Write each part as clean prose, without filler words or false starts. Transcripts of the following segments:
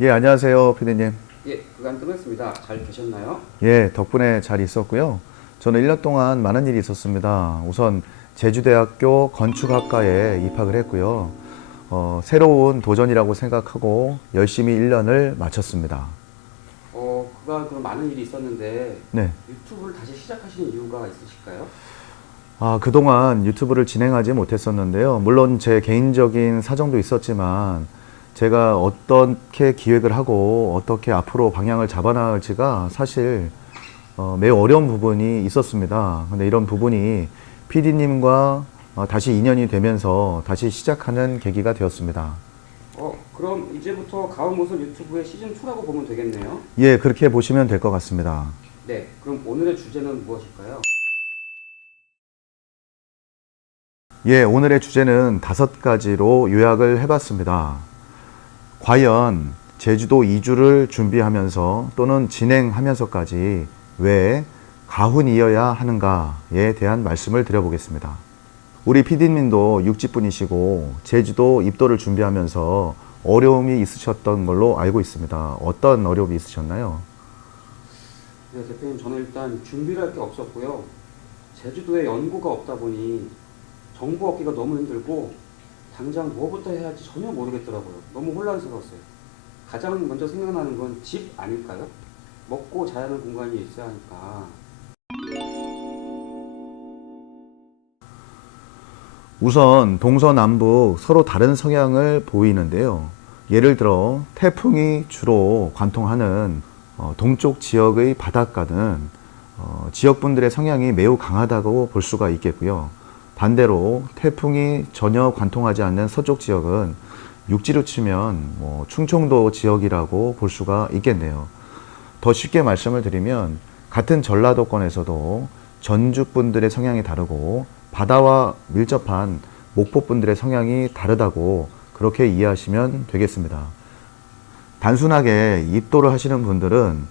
예, 안녕하세요, 피디님. 예, 그간 끝났습니다. 잘 계셨나요? 예, 덕분에 잘 있었고요. 저는 1년 동안 많은 일이 있었습니다. 우선 제주대학교 건축학과에 입학을 했고요. 새로운 도전이라고 생각하고 열심히 1년을 마쳤습니다. 그간 그럼 많은 일이 있었는데 네. 유튜브를 다시 시작하시는 이유가 있으실까요? 그동안 유튜브를 진행하지 못했었는데요. 물론 제 개인적인 사정도 있었지만 제가 어떻게 기획을 하고 어떻게 앞으로 방향을 잡아나갈지가 사실 매우 어려운 부분이 있었습니다. 근데 이런 부분이 PD님과 다시 인연이 되면서 다시 시작하는 계기가 되었습니다. 그럼 이제부터 가을모습 유튜브의 시즌2라고 보면 되겠네요. 예, 그렇게 보시면 될 것 같습니다. 네, 그럼 오늘의 주제는 무엇일까요? 예, 오늘의 주제는 5가지로 요약을 해봤습니다. 과연 제주도 이주를 준비하면서 또는 진행하면서까지 왜 가훈이어야 하는가에 대한 말씀을 드려보겠습니다. 우리 PD님도 육지분이시고 제주도 입도를 준비하면서 어려움이 있으셨던 걸로 알고 있습니다. 어떤 어려움이 있으셨나요? 네, 대표님, 저는 일단 준비를 할 게 없었고요. 제주도에 연고가 없다 보니 정보 얻기가 너무 힘들고 당장 뭐부터 해야 할지 전혀 모르겠더라고요. 너무 혼란스러웠어요. 가장 먼저 생각나는 건 집 아닐까요? 먹고 자야 하는 공간이 있어야 하니까. 우선 동서남북 서로 다른 성향을 보이는데요. 예를 들어 태풍이 주로 관통하는 동쪽 지역의 바닷가는 지역분들의 성향이 매우 강하다고 볼 수가 있겠고요. 반대로 태풍이 전혀 관통하지 않는 서쪽 지역은 육지로 치면 충청도 지역이라고 볼 수가 있겠네요. 더 쉽게 말씀을 드리면 같은 전라도권에서도 전주분들의 성향이 다르고 바다와 밀접한 목포분들의 성향이 다르다고 그렇게 이해하시면 되겠습니다. 단순하게 입도를 하시는 분들은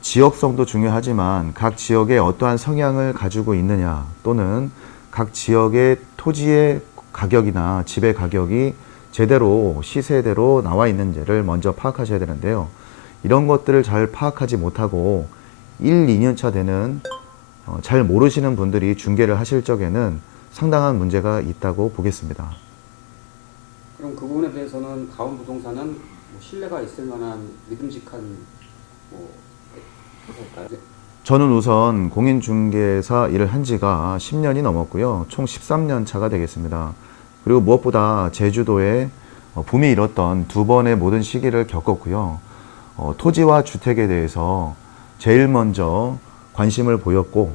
지역성도 중요하지만 각 지역에 어떠한 성향을 가지고 있느냐 또는 각 지역의 토지의 가격이나 집의 가격이 제대로 시세대로 나와 있는지를 먼저 파악하셔야 되는데요. 이런 것들을 잘 파악하지 못하고 1, 2년 차 되는 잘 모르시는 분들이 중개를 하실 적에는 상당한 문제가 있다고 보겠습니다. 그럼 그 부분에 대해서는 가온부동산은 신뢰가 있을 만한 믿음직한 뭐 회사일까요? 네. 저는 우선 공인중개사 일을 한 지가 10년이 넘었고요. 총 13년 차가 되겠습니다. 그리고 무엇보다 제주도에 붐이 일었던 2번의 모든 시기를 겪었고요. 토지와 주택에 대해서 제일 먼저 관심을 보였고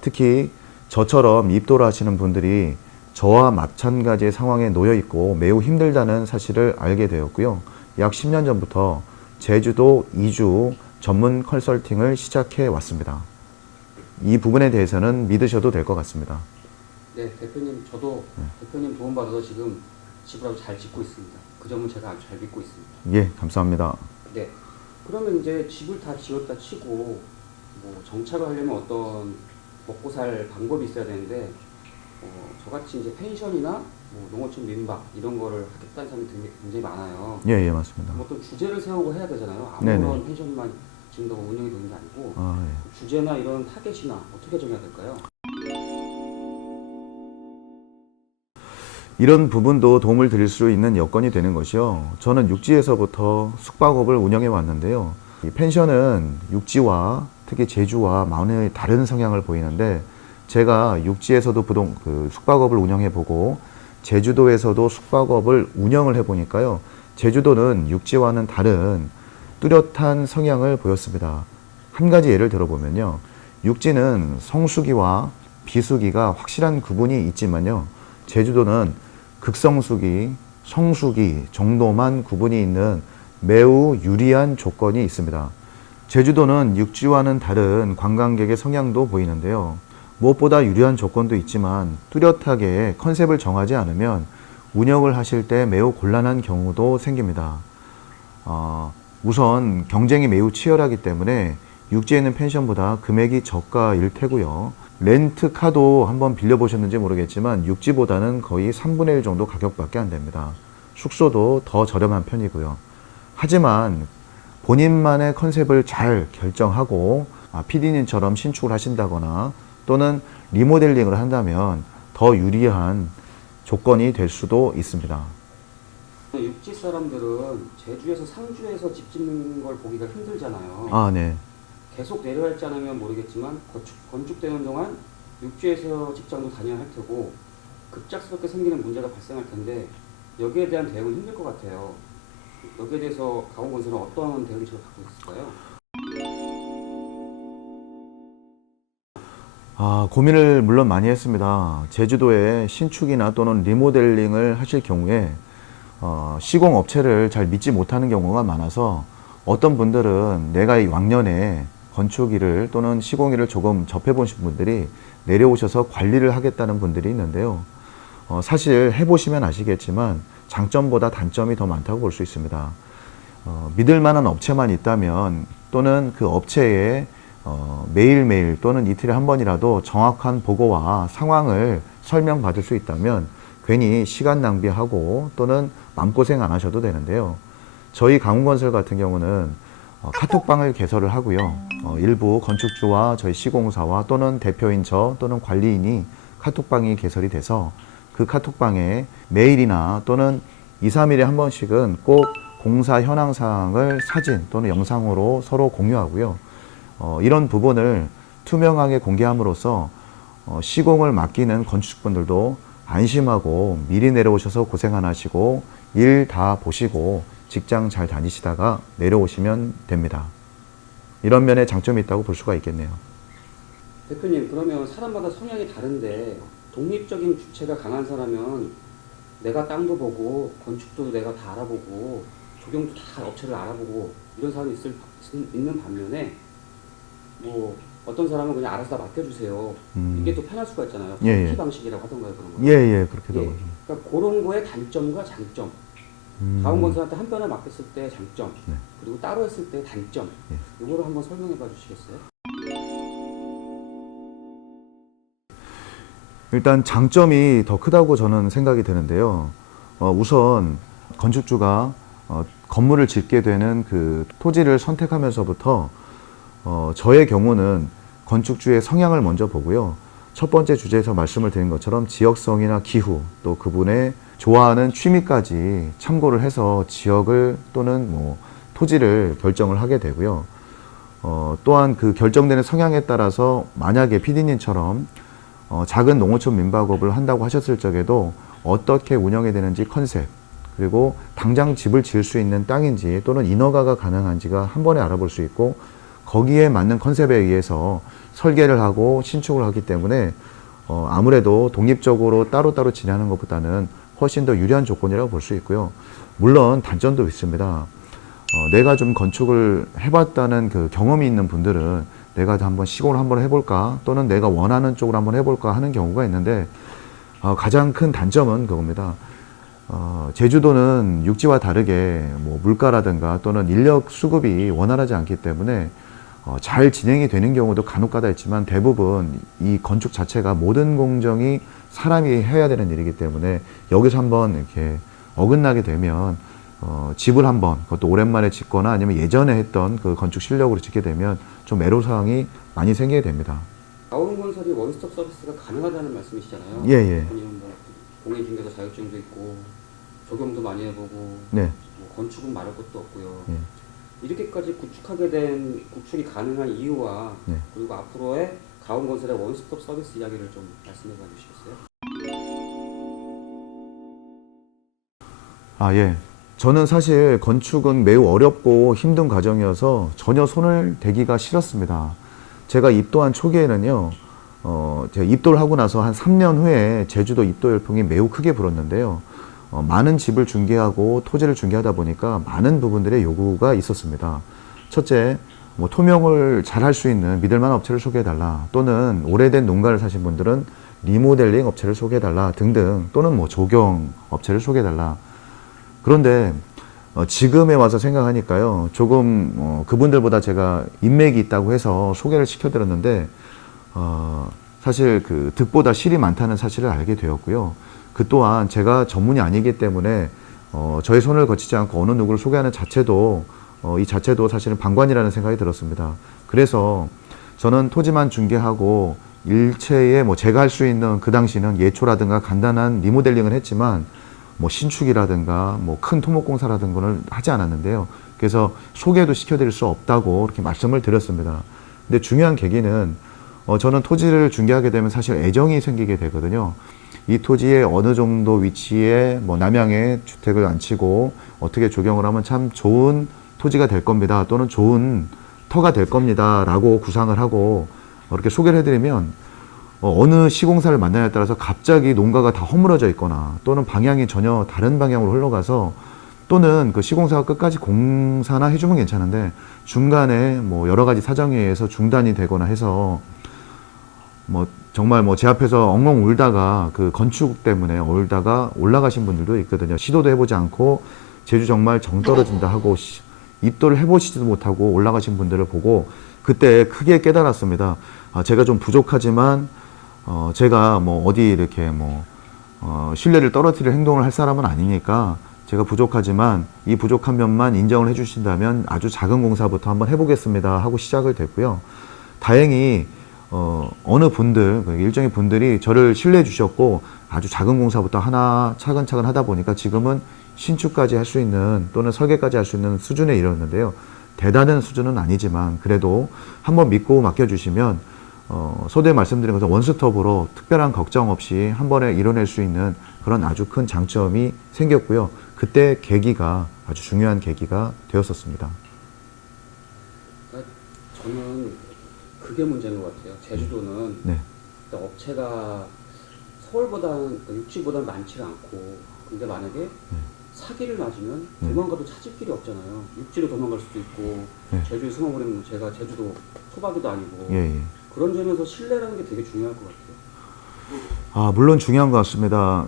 특히 저처럼 입도를 하시는 분들이 저와 마찬가지의 상황에 놓여 있고 매우 힘들다는 사실을 알게 되었고요. 약 10년 전부터 제주도 이주 전문 컨설팅을 시작해 왔습니다. 이 부분에 대해서는 믿으셔도 될 것 같습니다. 네, 대표님, 저도 대표님 도움받아서 지금 집을 아주 잘 짓고 있습니다. 그 점은 제가 아주 잘 믿고 있습니다. 예, 감사합니다. 네, 그러면 이제 집을 다 지었다 치고 정착을 하려면 어떤 먹고 살 방법이 있어야 되는데 저같이 이제 펜션이나 농어촌 민박 이런 거를 하겠다는 사람이 굉장히 많아요. 예, 예, 맞습니다. 어떤 주제를 세우고 해야 되잖아요. 네네. 아무런 펜션만 지은다고 운영이 되는 게 아니고 예. 주제나 이런 타겟이나 어떻게 정해야 될까요? 이런 부분도 도움을 드릴 수 있는 여건이 되는 것이요. 저는 육지에서부터 숙박업을 운영해 왔는데요. 이 펜션은 육지와 특히 제주와 많이 다른 성향을 보이는데 제가 육지에서도 숙박업을 운영해 보고 제주도에서도 숙박업을 운영을 해 보니까요. 제주도는 육지와는 다른 뚜렷한 성향을 보였습니다. 한 가지 예를 들어보면요. 육지는 성수기와 비수기가 확실한 구분이 있지만요. 제주도는 극성수기, 성수기 정도만 구분이 있는 매우 유리한 조건이 있습니다. 제주도는 육지와는 다른 관광객의 성향도 보이는데요. 무엇보다 유리한 조건도 있지만 뚜렷하게 컨셉을 정하지 않으면 운영을 하실 때 매우 곤란한 경우도 생깁니다. 우선 경쟁이 매우 치열하기 때문에 육지에 있는 펜션보다 금액이 저가일 테고요. 렌트카도 한번 빌려보셨는지 모르겠지만 육지보다는 거의 3분의 1 정도 가격밖에 안 됩니다. 숙소도 더 저렴한 편이고요. 하지만 본인만의 컨셉을 잘 결정하고 PD님처럼 신축을 하신다거나 또는 리모델링을 한다면 더 유리한 조건이 될 수도 있습니다. 육지 사람들은 제주에서 상주에서 집 짓는 걸 보기가 힘들잖아요. 아, 네. 계속 내려갈지 않으면 모르겠지만 건축되는 동안 육지에서 직장도 다녀야 할 테고 급작스럽게 생기는 문제가 발생할 텐데 여기에 대한 대응은 힘들 것 같아요. 여기에 대해서 강원건설은 어떤 대응책을 갖고 있을까요? 고민을 물론 많이 했습니다. 제주도에 신축이나 또는 리모델링을 하실 경우에 시공업체를 잘 믿지 못하는 경우가 많아서 어떤 분들은 내가 이 왕년에 건축 일을 또는 시공 일을 조금 접해보신 분들이 내려오셔서 관리를 하겠다는 분들이 있는데요. 사실 해보시면 아시겠지만 장점보다 단점이 더 많다고 볼 수 있습니다. 믿을 만한 업체만 있다면 또는 그 업체에 매일매일 또는 이틀에 한 번이라도 정확한 보고와 상황을 설명받을 수 있다면 괜히 시간 낭비하고 또는 마음고생 안 하셔도 되는데요. 저희 강훈건설 같은 경우는 카톡방을 개설을 하고요. 일부 건축주와 저희 시공사와 또는 대표인 저 또는 관리인이 카톡방이 개설이 돼서 그 카톡방에 메일이나 또는 2, 3일에 한 번씩은 꼭 공사 현황 사항을 사진 또는 영상으로 서로 공유하고요. 이런 부분을 투명하게 공개함으로써 시공을 맡기는 건축분들도 안심하고 미리 내려오셔서 고생 안 하시고 일 다 보시고 직장 잘 다니시다가 내려오시면 됩니다. 이런 면에 장점이 있다고 볼 수가 있겠네요. 대표님, 그러면 사람마다 성향이 다른데 독립적인 주체가 강한 사람은 내가 땅도 보고 건축도 내가 다 알아보고 조경도 다 업체를 알아보고 이런 사람이 있는 반면에 뭐 어떤 사람은 그냥 알아서 다 맡겨주세요. 이게 또 편할 수가 있잖아요. 예, 예. 키 방식이라고 하던가요, 그런 거. 예, 그렇게도. 예. 그러니까 그런 거의 단점과 장점. 강원건설한테 한 변을 맡겼을 때 장점, 네. 그리고 따로 했을 때 단점. 예. 이거를 한번 설명해 봐 주시겠어요? 일단 장점이 더 크다고 저는 생각이 되는데요. 우선 건축주가 건물을 짓게 되는 그 토지를 선택하면서부터 저의 경우는 건축주의 성향을 먼저 보고요. 첫 번째 주제에서 말씀을 드린 것처럼 지역성이나 기후 또 그분의 좋아하는 취미까지 참고를 해서 지역을 또는 뭐 토지를 결정을 하게 되고요. 또한 그 결정되는 성향에 따라서 만약에 PD님처럼 작은 농어촌 민박업을 한다고 하셨을 적에도 어떻게 운영이 되는지 컨셉, 그리고 당장 집을 지을 수 있는 땅인지 또는 인허가가 가능한지가 한 번에 알아볼 수 있고 거기에 맞는 컨셉에 의해서 설계를 하고 신축을 하기 때문에 아무래도 독립적으로 따로따로 진행하는 것보다는 훨씬 더 유리한 조건이라고 볼 수 있고요. 물론 단점도 있습니다. 내가 좀 건축을 해봤다는 그 경험이 있는 분들은 내가 한번 시공을 한번 해볼까 또는 내가 원하는 쪽으로 한번 해볼까 하는 경우가 있는데 가장 큰 단점은 그겁니다. 제주도는 육지와 다르게 뭐 물가라든가 또는 인력 수급이 원활하지 않기 때문에 잘 진행이 되는 경우도 간혹가다 있지만 대부분 이 건축 자체가 모든 공정이 사람이 해야 되는 일이기 때문에 여기서 한번 이렇게 어긋나게 되면 집을 한번 그것도 오랜만에 짓거나 아니면 예전에 했던 그 건축 실력으로 짓게 되면 좀 애로사항이 많이 생기게 됩니다. 강원건설이 원스톱 서비스가 가능하다는 말씀이시잖아요. 예. 아니면 뭐 공인중개사 자격증도 있고 적용도 많이 해보고 네. 뭐 건축은 말할 것도 없고요. 예. 이렇게까지 구축이 가능한 이유와 네. 그리고 앞으로의 강원건설의 원스톱 서비스 이야기를 좀 말씀해 봐 주시겠어요? 예. 저는 사실 건축은 매우 어렵고 힘든 과정이어서 전혀 손을 대기가 싫었습니다. 제가 입도한 초기에는요, 제가 입도를 하고 나서 한 3년 후에 제주도 입도 열풍이 매우 크게 불었는데요. 많은 집을 중개하고 토지를 중개하다 보니까 많은 부분들의 요구가 있었습니다. 첫째, 뭐 토명을 잘 할 수 있는 믿을 만한 업체를 소개해달라, 또는 오래된 농가를 사신 분들은 리모델링 업체를 소개해달라 등등, 또는 뭐 조경 업체를 소개해달라. 그런데 지금에 와서 생각하니까요, 조금 그분들보다 제가 인맥이 있다고 해서 소개를 시켜드렸는데 사실 그 득보다 실이 많다는 사실을 알게 되었고요. 그 또한 제가 전문이 아니기 때문에 저의 손을 거치지 않고 어느 누구를 소개하는 자체도 이 자체도 사실은 방관이라는 생각이 들었습니다. 그래서 저는 토지만 중개하고 일체의 뭐 제가 할 수 있는 그 당시는 예초라든가 간단한 리모델링을 했지만 뭐 신축이라든가 뭐 큰 토목공사라든가를 하지 않았는데요. 그래서 소개도 시켜드릴 수 없다고 이렇게 말씀을 드렸습니다. 근데 중요한 계기는 저는 토지를 중개하게 되면 사실 애정이 생기게 되거든요. 이 토지의 어느 정도 위치에 뭐 남양에 주택을 안치고 어떻게 조경을 하면 참 좋은 토지가 될 겁니다. 또는 좋은 터가 될 겁니다. 라고 구상을 하고 이렇게 소개를 해드리면 어느 시공사를 만나냐에 따라서 갑자기 농가가 다 허물어져 있거나 또는 방향이 전혀 다른 방향으로 흘러가서 또는 그 시공사가 끝까지 공사나 해주면 괜찮은데 중간에 뭐 여러 가지 사정에 의해서 중단이 되거나 해서 뭐 정말 뭐 제 앞에서 엉엉 울다가 그 건축 때문에 울다가 올라가신 분들도 있거든요. 시도도 해보지 않고 제주 정말 정 떨어진다 하고 입도를 해보시지도 못하고 올라가신 분들을 보고 그때 크게 깨달았습니다. 제가 좀 부족하지만 제가 뭐 어디 이렇게 뭐 신뢰를 떨어뜨릴 행동을 할 사람은 아니니까 제가 부족하지만 이 부족한 면만 인정을 해주신다면 아주 작은 공사부터 한번 해보겠습니다 하고 시작을 됐고요. 다행히 어느 분들, 일정의 분들이 저를 신뢰해 주셨고 아주 작은 공사부터 하나 차근차근 하다 보니까 지금은 신축까지 할 수 있는 또는 설계까지 할 수 있는 수준에 이르렀는데요. 대단한 수준은 아니지만 그래도 한번 믿고 맡겨주시면 서두에 말씀드린 것처럼 원스톱으로 특별한 걱정 없이 한 번에 이뤄낼 수 있는 그런 아주 큰 장점이 생겼고요. 그때 계기가 아주 중요한 계기가 되었었습니다. 그러니까 저는 그게 문제인 것 같아요. 제주도는 네. 일단 업체가 서울보다는 육지보다는 많지가 않고 근데 만약에 사기를 맞으면 도망가도 찾을 길이 없잖아요. 육지로 도망갈 수도 있고 네. 제주에 숨어버리면 제가 제주도 토박이도 아니고 예. 그런 점에서 신뢰라는 게 되게 중요할 것 같아요. 물론 중요한 것 같습니다.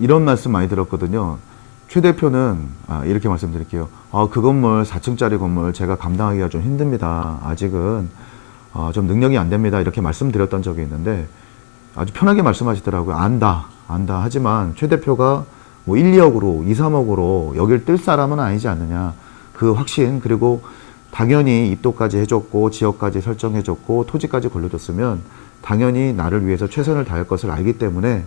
이런 말씀 많이 들었거든요. 최 대표는 이렇게 말씀드릴게요. 그 건물 4층짜리 건물 제가 감당하기가 좀 힘듭니다. 아직은 좀 능력이 안 됩니다. 이렇게 말씀드렸던 적이 있는데 아주 편하게 말씀하시더라고요. 안다. 하지만 최 대표가 뭐 1, 2억으로 2, 3억으로 여길 뜰 사람은 아니지 않느냐. 그 확신 그리고 당연히 입도까지 해줬고 지역까지 설정해줬고 토지까지 걸려줬으면 당연히 나를 위해서 최선을 다할 것을 알기 때문에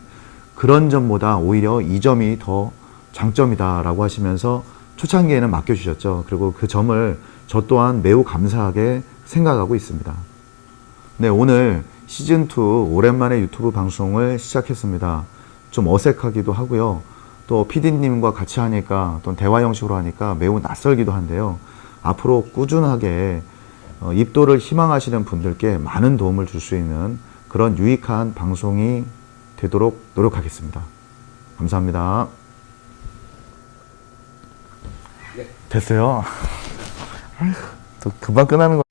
그런 점보다 오히려 이 점이 더 장점이다라고 하시면서 초창기에는 맡겨주셨죠. 그리고 그 점을 저 또한 매우 감사하게 생각하고 있습니다. 네, 오늘 시즌2 오랜만에 유튜브 방송을 시작했습니다. 좀 어색하기도 하고요. 또 PD님과 같이 하니까 또 대화 형식으로 하니까 매우 낯설기도 한데요. 앞으로 꾸준하게 입도를 희망하시는 분들께 많은 도움을 줄 수 있는 그런 유익한 방송이 되도록 노력하겠습니다. 감사합니다. 네. 됐어요. 또 금방 끝나는 거.